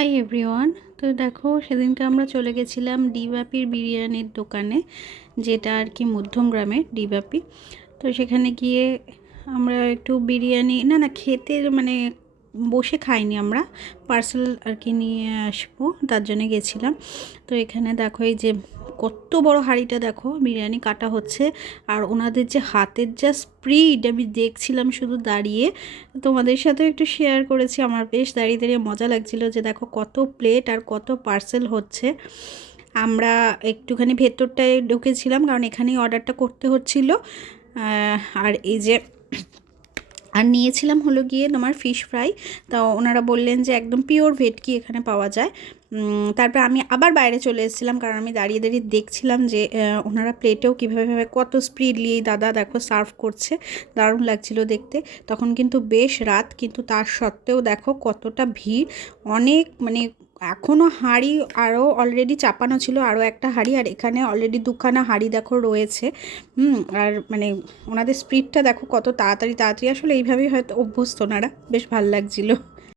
Hi everyone. তো দেখো, সেদিনকে আমরা চলে গেছিলাম ডিবাপির বিরিয়ানির দোকানে, যেটা আর কি মধ্যমগ্রামের ডিবাপি। তো সেখানে গিয়ে আমরা একটু বিরিয়ানি না খেতে মানে বসে খাইনি, আমরা পার্সেল আর কি নিয়ে আসবো, তার জন্য গেছিলাম। তো এখানে দেখো, এই যে কত বড় হাঁড়িটা দেখো, বিরিয়ানি কাটা হচ্ছে। আর ওনাদের যে হাতের যা স্পিড আমি দেখছিলাম শুধু দাঁড়িয়ে, তোমাদের সাথেও একটু শেয়ার করেছি। আমার বেশ দাঁড়িয়ে দাঁড়িয়ে মজা লাগছিল যে দেখো কত প্লেট আর কত পার্সেল হচ্ছে। আমরা একটুখানি ভেতরটায় ঢুকেছিলাম, কারণ এখানেই অর্ডারটা করতে হচ্ছিল। আর এই যে নিয়েছিলাম হলো গিয়ে তোমার ফিশ ফ্রাই। তো ওনারা বললেন যে একদম পিওর ভেটকি এখানে পাওয়া যায়। তারপর আমি আবার বাইরে চলে এসেছিলাম, কারণ আমি দাঁড়িয়ে দাঁড়িয়ে দেখছিলাম যে ওনারা প্লেটেও কীভাবে কত স্পিডলি দাদা দেখো সার্ভ করছে, দারুণ লাগছিল দেখতে। তখন কিন্তু বেশ রাত, কিন্তু তার সত্ত্বেও দেখো কতটা ভিড়। অনেক মানে এখনও হাঁড়ি আরও অলরেডি চাপানো ছিল, আরও একটা হাঁড়ি, আর এখানে অলরেডি দুখানা হাঁড়ি দেখো রয়েছে। আর মানে ওনাদের স্পিডটা দেখো কত তাড়াতাড়ি তাড়াতাড়ি, আসলে এইভাবেই হয়তো অভ্যস্ত ওনারা, বেশ ভালো লাগছিলো।